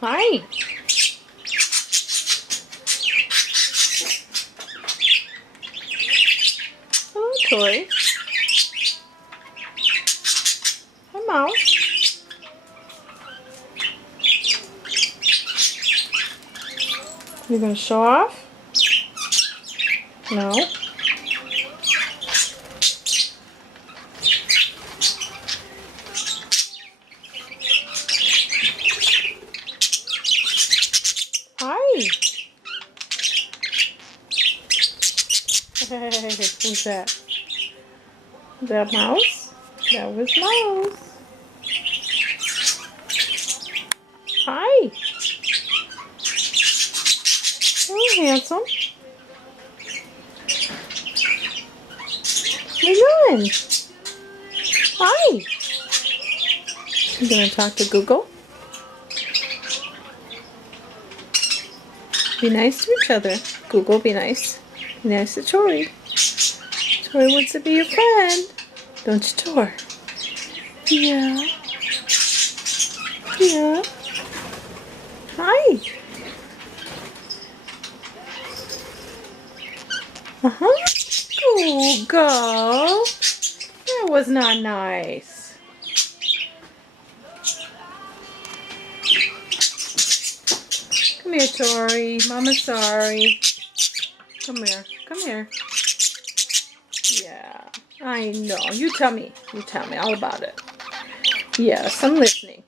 Hi. Hello, Tori. Hi, Mouse. You gonna show off? No. Hi. Hey, who's that? Is that Mouse? That was Mouse. Hi. Hello, handsome. What are you doing? Hi. You gonna talk to Google? Be nice to each other. Google, be nice. Be nice to Tori. Tori wants to be your friend. Don't you, Tor? Yeah. Yeah. Hi. Uh-huh. Google. That was not nice. Come here, Tori. Mama's sorry. Come here. Come here. Yeah. I know. You tell me. You tell me all about it. Yes, I'm listening.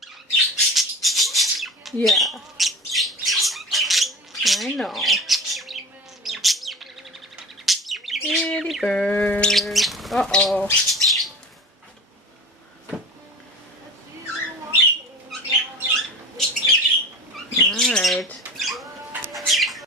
Yeah. I know. Pretty bird. Uh-oh.